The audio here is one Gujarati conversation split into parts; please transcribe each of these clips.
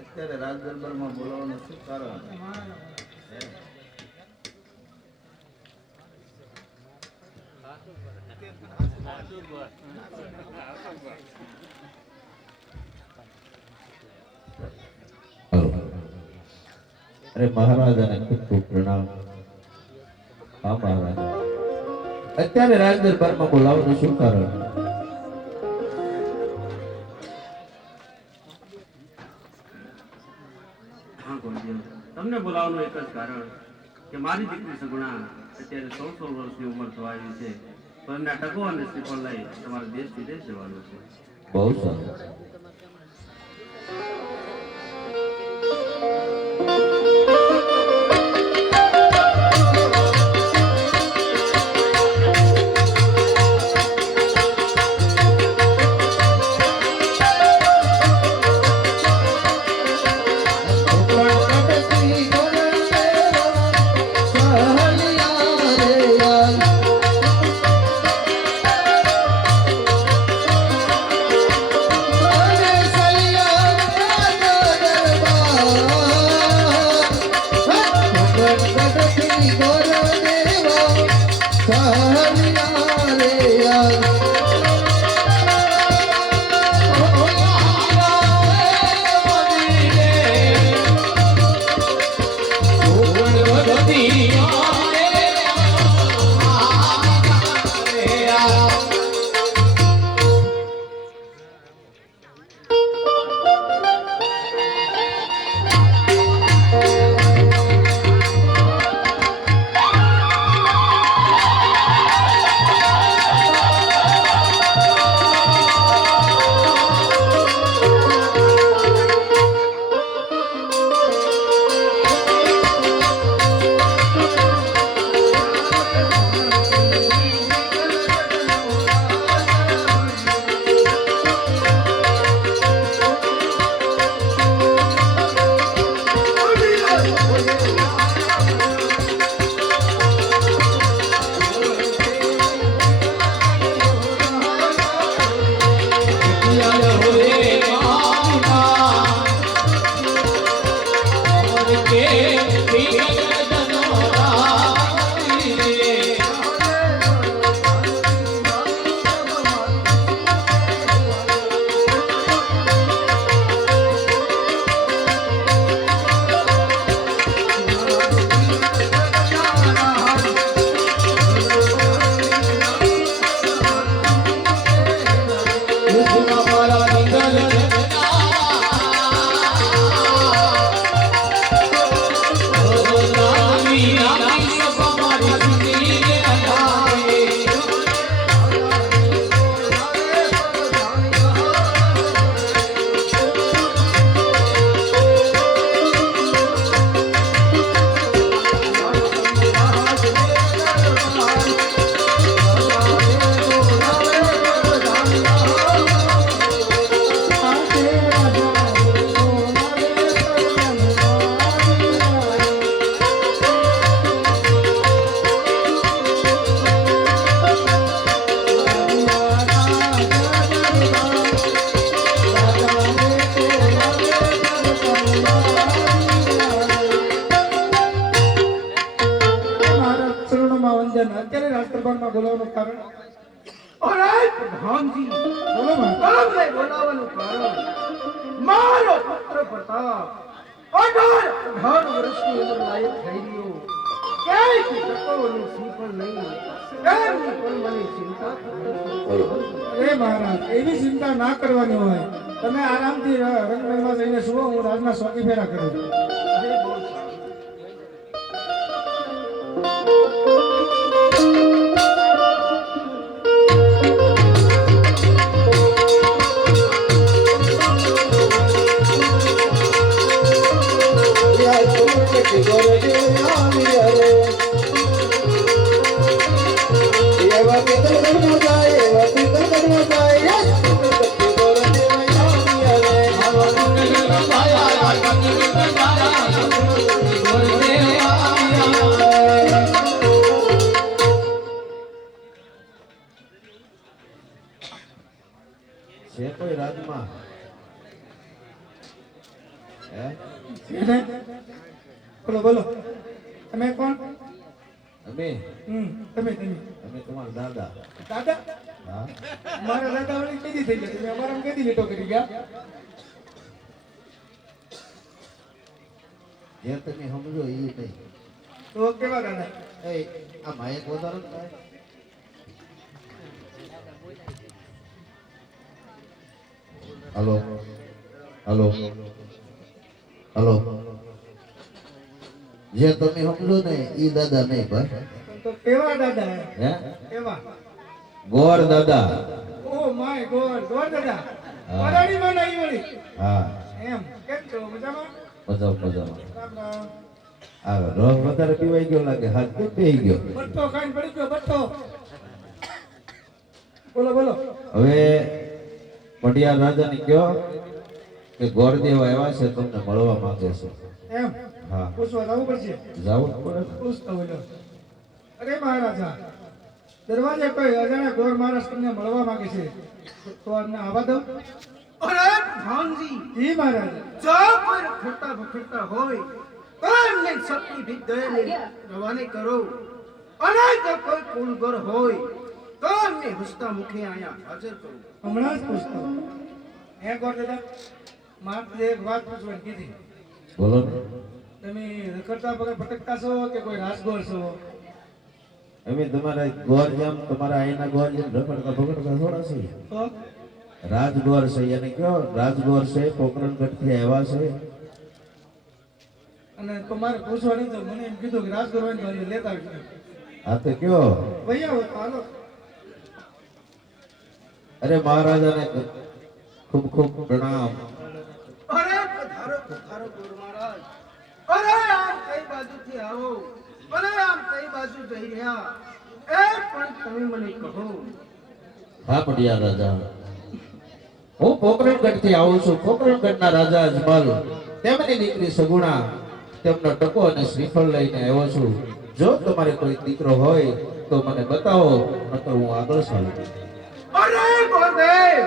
અત્યારે રાજ દરબારમાં બોલાવવાનું શું કારણ? अरे महाराजा ने खूब खूब प्रणाम। हाँ महाराजा અત્યારે રાજ દરબારમાં બોલાવવાનું શું કારણ? તમને બોલાવવાનું એક જ કારણ કે મારી દીકરી સગુણા અત્યારે 16 વર્ષની ઉંમર થવા આવી છે, તો એમના ટકો અને શ્રીફળ લઈ તમારે દેશ વિદેશ જવાનું છે. બહુ સારું. અત્યારે રાજ દરબારમાં બોલાવવાનું કારણ અરે પ્રધાનજી, બોલો મહારાજ. તમને બોલાવવાનું કારણ મારો પુત્ર પ્રતાપ 18 વર્ષની ઉંમર લાયક થઈ ગયો. ક્યાંયથી ટકોરનું શ્રીફળ નહીં. એમની પણ મને ચિંતા થતી. અરે મહારાજ, એવી ચિંતા ના કરવાની હોય. તમે આરામથી રંગમહેલમાં જઈને સુવો, હું રાજના સ્વામી ફેરા કરું. અરે બહુ સારું. છે કોઈ રાજમાં હે? એને? બોલો બોલો. તમે કોણ? અમે તમે તમારા દાદા. દાદા? હા, મારા દાદા વળી કેદી થઈ ગયા? તમે અમારા કેદી લીટો કરી ગયા? જે તમે સમજો એ નહીં. તો કેવા દાદા? એ આ માયક વધારો થાય. હલો હલો હલો, જે તમે સમજો ને એ દાદા નહીં ભાઈ. તો કેવા દાદા? હે? કેવા? ગોર દાદા. ઓ માય ગોડ, ગોડ દાદા. હા. વડાડી માં નહીં વળી. હા, એમ કેમ છો? મજામાં? મજામાં. રામ રામ. આ રસ વધારે પીવાઈ ગયો લાગે, હાથ કેમ પી ગયો? બટ્ટો ખાઈને પડી ગયો, બટ્ટો. બોલો બોલો. હવે પટિયા રાજાને કયો કે ગોરદેવ આવ્યા છે, તમને મળવા માંગે છે. એમ હા, પૂછવા જવું પડશે. જાવું જ પડે ને. પૂછતો બોલો. અરે મહારાજા, દરવાજે કોઈ અજાણ્યા ગોર માણસ તમને મળવા માંગે છે, તો અમને આવવા દો. અરે પ્રધાનજી, જી મહારાજ. જો કોઈ રખડતા ભખડતા હોય તો એમને શક્તિ ભીત દઈને રવાને કરો. અને જો કોઈ કુળગર હોય તો એમને હસતા મુખે અહીંયા હાજર કરો. હમણાં જ પૂછતો. હે ગોર દાદા, મારે એક વાત પૂછવાની કીધી. બોલો ને. તમે રખડતા વગર ભટકતા છો કે કોઈ રાજગોર છો? અમે તમારા ગોર જેમ, તમારા અહીંના ગોર જેમ રખડતા ભગડતા થોડા છે. તો રાજગોર છે એને કયો, રાજગોર છે, પોકરણગઢ થી આવ્યા છે. અને તો મારે પૂછવા નહીં, તો મને એમ કીધું કે રાજગોર હોય ને તો અહીંયા લેતા આવજો. આ તો કયો. ભૈયા હોય તો હાલો. અરે મહારાજાને ખૂબ ખૂબ પ્રણામ. અરે પધારો પધારો ગુરુ મહારાજ. અરે આમ કઈ બાજુથી આવો, અરે આમ કઈ બાજુ જઈ રહ્યા એ પણ તમે મને કહો. હા પટિયા રાજા, હું પોકરણગઢ થી આવું છું. પોકરણગઢના રાજા અજમલ તેમની દીકરી સગુણા, તેમનો ટકો અને શ્રીફળ લઈને આવ્યો છું. જો તમારે કોઈ દીકરો હોય તો મને બતાવો, નકર હું આગળ ચાલું. અરે ગુરુદેવ,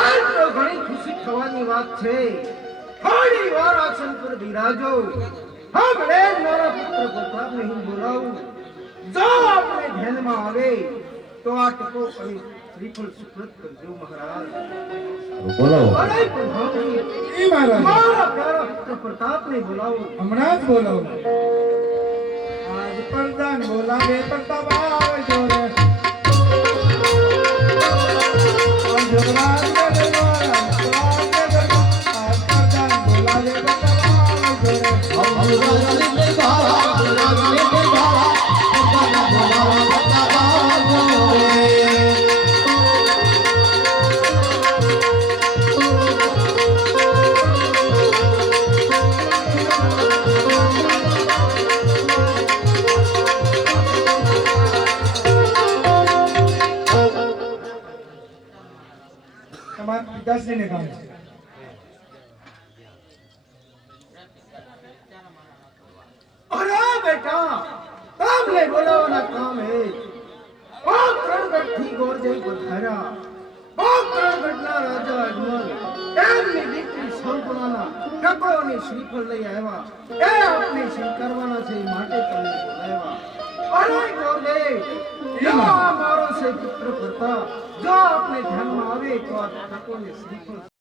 આજ તો ઘણી ખુશી થવાની વાત છે. થોડી વાર આસન પર બિરાજો. હમણે મારા પુત્ર પ્રતાપને હું બોલાવું. જો આપણે ધ્યાનમાં આવે તો આ ટકો અને શ્રીફળ સુપ્રત કરજો મહારાજ. બોલાવો. અરે પ્રધાનજી, જી મહારાજ. મારા પ્યારા પુત્ર પ્રતાપને બોલાવો. હમણાં જ બોલો. આજ પ્રધાન બોલાવે પ્રતાપ આવજો રે. આજ પ્રધાન બોલાવે પ્રતાપ આવજો રે. તમારા પિતાશ્રીને કામ છે. અરે બેટા, તમને બોલાવવાના કામ હે. પોકરણગઢથી ગોરજઈ પધાર્યા. પોકરણગઢના રાજા અજમલ એમની દીકરી સૌપણાના ટકો અને શ્રીફળ લઈ આવ્યા. એ આપણે સ્વીકારવાના છે, એ માટે તમને બોલાવ્યા. અરે ગોરદેવ, યા મારો છે પુત્ર પ્રતાપ જો આપણે ધ્યાનમાં આવે તો આ ટકોને શ્રીફળ